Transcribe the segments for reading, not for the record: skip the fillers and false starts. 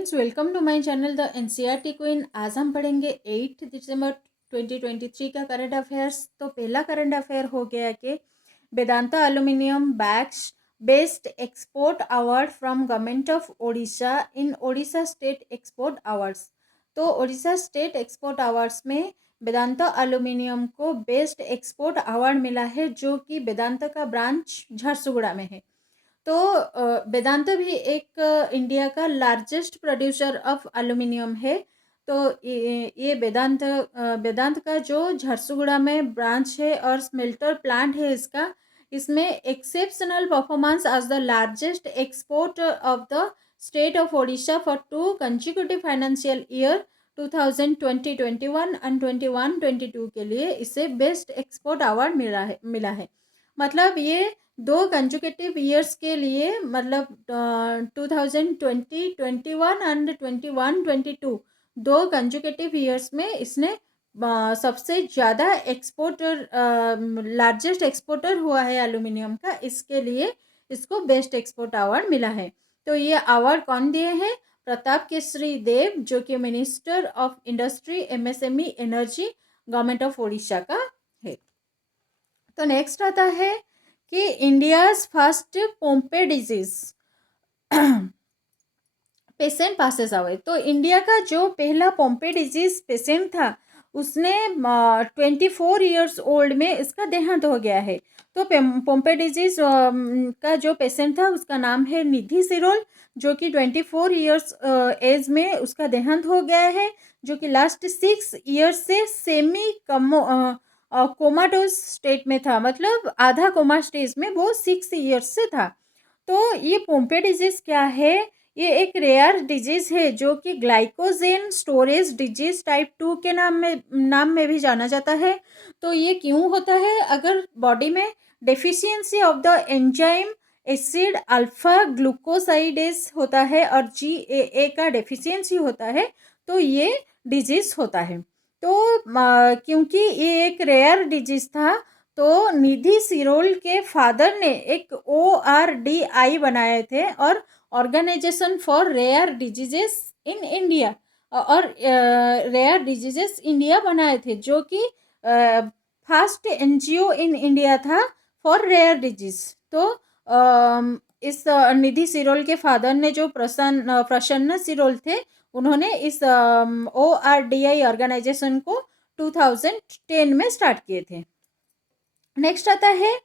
Friends, welcome to my channel the NCERT queen. आज हम पढ़ेंगे 8 दिसंबर 2023 का करंट अफेयर्स। तो पहला करंट अफेयर हो गया कि Vedanta aluminium bags best export award from government of Odisha in Odisha state export awards. तो ओडिशा स्टेट एक्सपोर्ट अवार्ड्स में वेदांता एल्यूमिनियम को बेस्ट एक्सपोर्ट अवार्ड मिला है, जो कि वेदांता का ब्रांच झारसुगुड़ा में है। तो वेदांता भी एक इंडिया का लार्जेस्ट प्रोड्यूसर ऑफ एल्यूमिनियम है। तो ये वेदांत का जो झारसुगुड़ा में ब्रांच है और स्मेल्टर प्लांट है इसमें exceptional performance as the largest export of the state of Odisha for 2 consecutive financial year 2020-21 and 21-22 के लिए इसे बेस्ट एक्सपोर्ट अवार्ड मिला है। मतलब ये 2 कंसेक्यूटिव ईयर्स के लिए, मतलब 2020-21 एंड 21-22 2 कंसेक्यूटिव ईयर्स में इसने सबसे ज़्यादा एक्सपोर्टर, लार्जेस्ट एक्सपोर्टर हुआ है एल्यूमिनियम का। इसके लिए इसको बेस्ट एक्सपोर्ट अवार्ड मिला है। तो ये अवार्ड कौन दिए हैं? प्रताप केसरी देव, जो कि minister of industry, MSME, energy, government of Odisha का है। तो नेक्स्ट आता है कि India's first Pompe disease patient passes away. तो इंडिया का जो पहला पोम्पे डिजीज पेशेंट था उसने 24 ईयर्स ओल्ड में इसका देहांत हो गया है। तो पोम्पे डिजीज का जो पेशेंट था उसका नाम है निधि सिरोल, जो कि 24 ईयर्स एज में उसका देहांत हो गया है, जो कि लास्ट 6 ईयर्स से सेमी कोमाटोज स्टेट में था। मतलब आधा कोमा स्टेज में वो 6 ईयर्स से था। तो ये पोम्पे डिजीज क्या है? ये एक रेयर डिजीज है जो कि ग्लाइकोजेन स्टोरेज डिजीज टाइप 2 के नाम में भी जाना जाता है। तो ये क्यों होता है? अगर बॉडी में deficiency of the enzyme acid alpha glucosidase होता है और GAA का डेफिशिएंसी होता है तो ये डिजीज होता है। तो क्योंकि ये एक रेयर डिजीज था तो निधि सिरोल के फादर ने एक ORDI बनाए थे और organisation for rare diseases in India और रेयर डिजीजेस इंडिया बनाए थे, जो कि फर्स्ट NGO इन इंडिया था फॉर रेयर डिजीज। तो इस निधि सिरोल के फादर ने, जो प्रसन्न सिरोल थे, उन्होंने इस ORDI ऑर्गेनाइजेशन को 2010 में स्टार्ट किए थे। नेक्स्ट आता है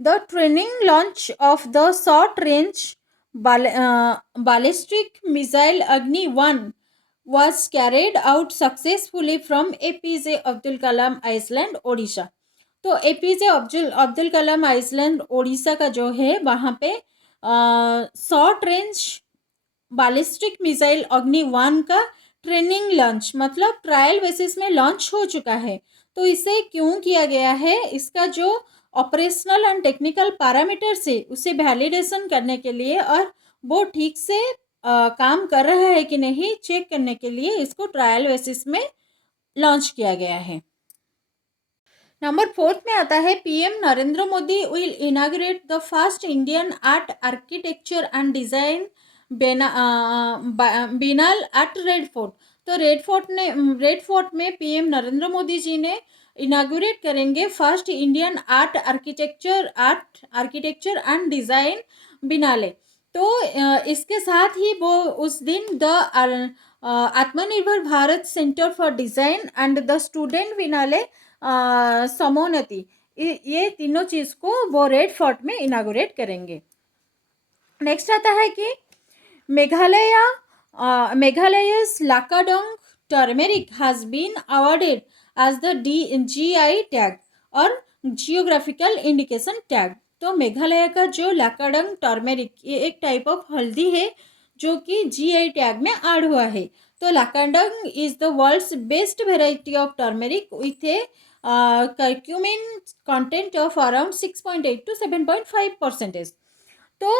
the training launch of the short range ballistic missile Agni-1 was carried out successfully from APJ Abdul Kalam Island, Odisha। तो APJ अब्दुल कलाम आइसलैंड ओडिशा का जो है वहाँ पे शॉर्ट रेंज बैलिस्टिक मिसाइल अग्नि-1 का ट्रेनिंग लॉन्च, मतलब ट्रायल बेसिस में लॉन्च हो चुका है। तो इसे क्यों किया गया है? इसका जो ऑपरेशनल एंड टेक्निकल पैरामीटर्स है उसे वैलिडेशन करने के लिए और वो ठीक से काम कर रहा है कि नहीं चेक करने के लिए इसको ट्रायल बेसिस में लॉन्च किया गया है। नंबर 4 में आता है PM Narendra Modi will inaugurate the first Indian art architecture and design biennale at Red Fort. तो रेड फोर्ट में PM नरेंद्र मोदी जी ने इनाग्रेट करेंगे first Indian art architecture and design biennale. तो इसके साथ ही वो उस दिन the Atmanirbhar Bharat centre for design and the student biennale Samonnati, ये तीनों चीज़ को वो रेड फोर्ट में इनागोरेट करेंगे। नेक्स्ट आता है कि मेघालय's Lakadong turmeric has been awarded as the GI tag और जियोग्राफिकल इंडिकेशन टैग। तो मेघालय का जो लाकाडोंग टर्मेरिक, ये एक टाइप ऑफ हल्दी है जो कि GI टैग में ऐड हुआ है। तो Lakadong is the world's best variety of turmeric with a curcumin content of around 6.8 to 7.5%। तो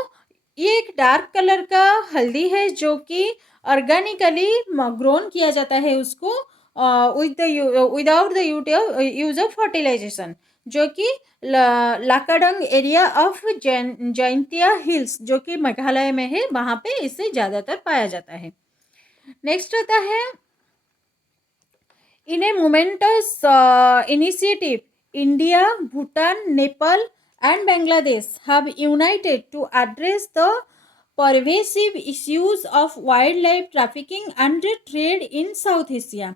ये एक डार्क कलर का हल्दी है जो कि ऑर्गेनिकली ग्रोन किया जाता है उसको without the use of fertilisation, जो कि Lakadong area of Jaintia hills, जो कि मेघालय में है, वहाँ पे इसे ज़्यादातर पाया जाता है। नेक्स्ट आता है, in a momentous initiative India, Bhutan, Nepal and Bangladesh have united to address the pervasive issues of wildlife trafficking and trade in South Asia.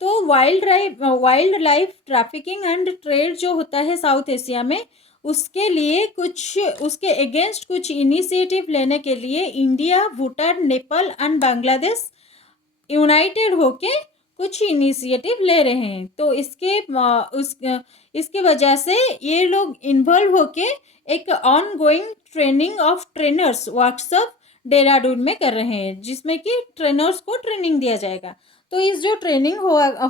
तो wild life trafficking and trade जो होता है साउथ एशिया में, उसके लिए कुछ, उसके अगेंस्ट कुछ इनिशिएटिव लेने के लिए India, Bhutan, Nepal and Bangladesh United होके कुछ इनिशिएटिव ले रहे हैं। तो इसके वजह से ये लोग इन्वॉल्व होके एक on going training of trainers workshop Dehradun में कर रहे हैं, जिसमें कि ट्रेनर्स को ट्रेनिंग दिया जाएगा। तो इस जो ट्रेनिंग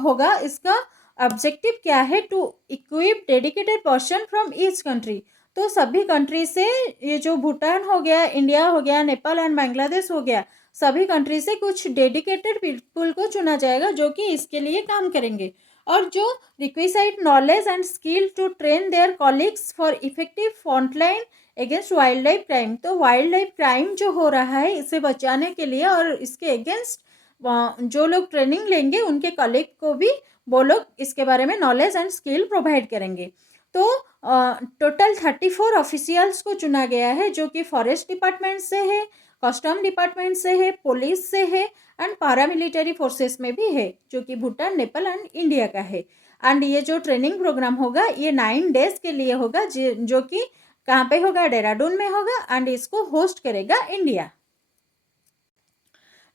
होगा इसका ऑब्जेक्टिव क्या है, to equip dedicated person from each country. तो सभी कंट्री से, ये जो भूटान हो गया, इंडिया हो गया, नेपाल एंड बांग्लादेश हो गया, सभी कंट्री से कुछ डेडिकेटेड पीपल को चुना जाएगा जो कि इसके लिए काम करेंगे, और जो requisite knowledge and skill to train their colleagues for effective frontline against wildlife crime. तो वाइल्ड लाइफ क्राइम जो हो रहा है इसे बचाने के लिए और इसके अगेंस्ट जो लोग ट्रेनिंग लेंगे उनके कॉलीग को भी वो लोग इसके बारे में नॉलेज एंड स्किल प्रोवाइड करेंगे। तो टोटल 34 ऑफिशियल्स को चुना गया है, जो कि फॉरेस्ट डिपार्टमेंट से है, कस्टम डिपार्टमेंट से है, पुलिस से है एंड पैरामिलिट्री फोर्सेस में भी है, जो कि भूटान, नेपाल एंड इंडिया का है। एंड ये जो ट्रेनिंग प्रोग्राम होगा ये 9 डेज के लिए होगा, जो कि कहाँ पे होगा, देहरादून में होगा, एंड इसको होस्ट करेगा इंडिया।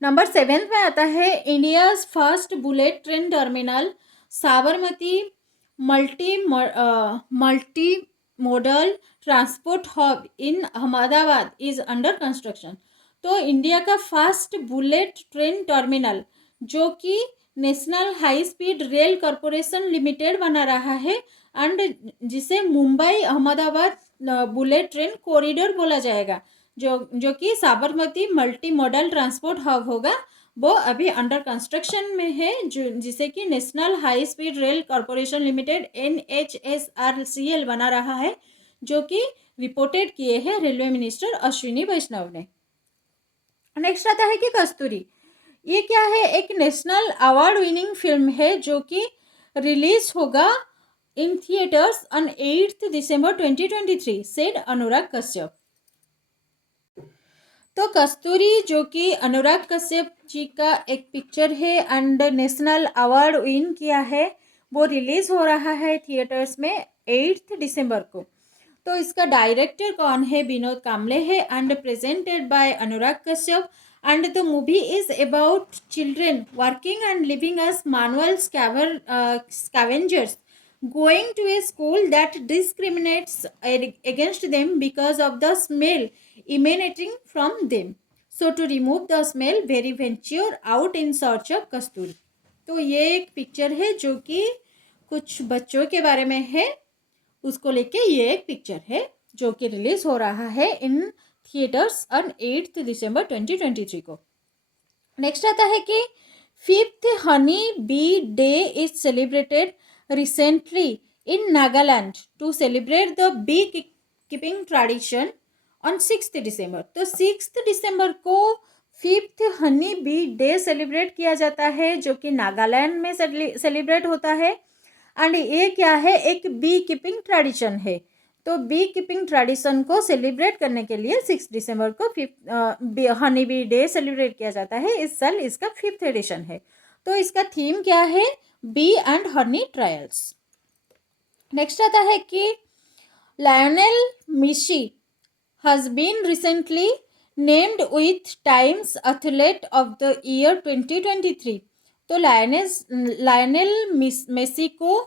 नंबर 7 में आता है, India's first bullet train terminal Sabarmati multi modal transport hub in Ahmedabad is under construction. तो इंडिया का फास्ट बुलेट ट्रेन टर्मिनल, जो कि national high speed rail corporation limited बना रहा है, एंड जिसे Mumbai Ahmedabad bullet train corridor बोला जाएगा, जो कि Sabarmati multi modal transport hub होगा, वो अभी अंडर कंस्ट्रक्शन में है, जिसे कि national high speed rail corporation limited NHSRCL बना रहा है, जो कि रिपोर्टेड किए हैं रेलवे मिनिस्टर अश्विनी वैष्णव ने। नेक्स्ट आता है कि कस्तूरी, ये क्या है, एक नेशनल अवार्ड विनिंग फिल्म है जो कि रिलीज होगा इन थिएटर्स ऑन 8 दिसंबर 2023, सेड अनुराग कश्यप। तो कस्तूरी जो कि अनुराग कश्यप जी का एक पिक्चर है एंड नेशनल अवार्ड विन किया है, वो रिलीज हो रहा है थिएटर्स में 8 दिसंबर को। तो इसका डायरेक्टर कौन है, विनोद कामले है, and presented by Anurag Kashyap, and the movie is about children working and living as manual scavengers going to a school that discriminates against them because of the smell emanating from them. So to remove the smell, very venture out in search of कस्तूरी। तो ये एक picture है जो कि कुछ बच्चों के बारे में है, उसको लेके ये एक पिक्चर है जो कि रिलीज हो रहा है इन थिएटर्स ऑन 8 दिसंबर 2023 को। नेक्स्ट आता है कि 5th honey bee day is celebrated recently in Nagaland to celebrate the bee keeping tradition on 6th December। तो 6th दिसंबर को 5th honey bee day celebrate किया जाता है, जो कि नागालैंड में सेलिब्रेट होता है, एंड ये क्या है, एक बी कीपिंग ट्रेडिशन है। तो बी कीपिंग ट्रेडिशन को सेलिब्रेट करने के लिए 6 दिसंबर को हनी बी डे सेलिब्रेट किया जाता है। इस साल इसका 5th एडिशन है। तो इसका थीम क्या है, bee and honey trials. Next आता है कि Lionel Messi has been recently named with Times athlete of the year 2023। तो लायोनेल मेसी को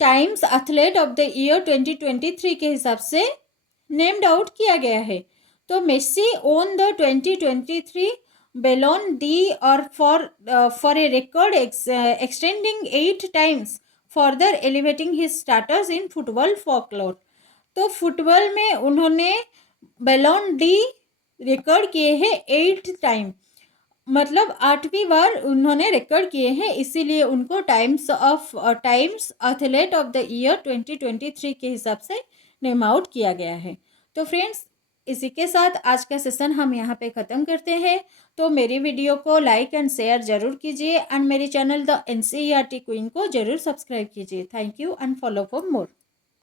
Times athlete of the year 2023 के हिसाब से नेम्ड आउट किया गया है। तो Messi won the 2023 Ballon d'Or for a record extending 8 times, further elevating his status in football folklore। तो फुटबॉल में उन्होंने Ballon d'Or रिकॉर्ड किए हैं 8 टाइम, मतलब 8वीं बार उन्होंने रिकॉर्ड किए हैं, इसीलिए उनको times athlete of the year 2023 के हिसाब से नेम आउट किया गया है। तो फ्रेंड्स, इसी के साथ आज का सेशन हम यहाँ पे ख़त्म करते हैं। तो मेरी वीडियो को लाइक एंड शेयर ज़रूर कीजिए एंड मेरे चैनल द NCERT क्वीन को ज़रूर सब्सक्राइब कीजिए। Thank you and follow for more.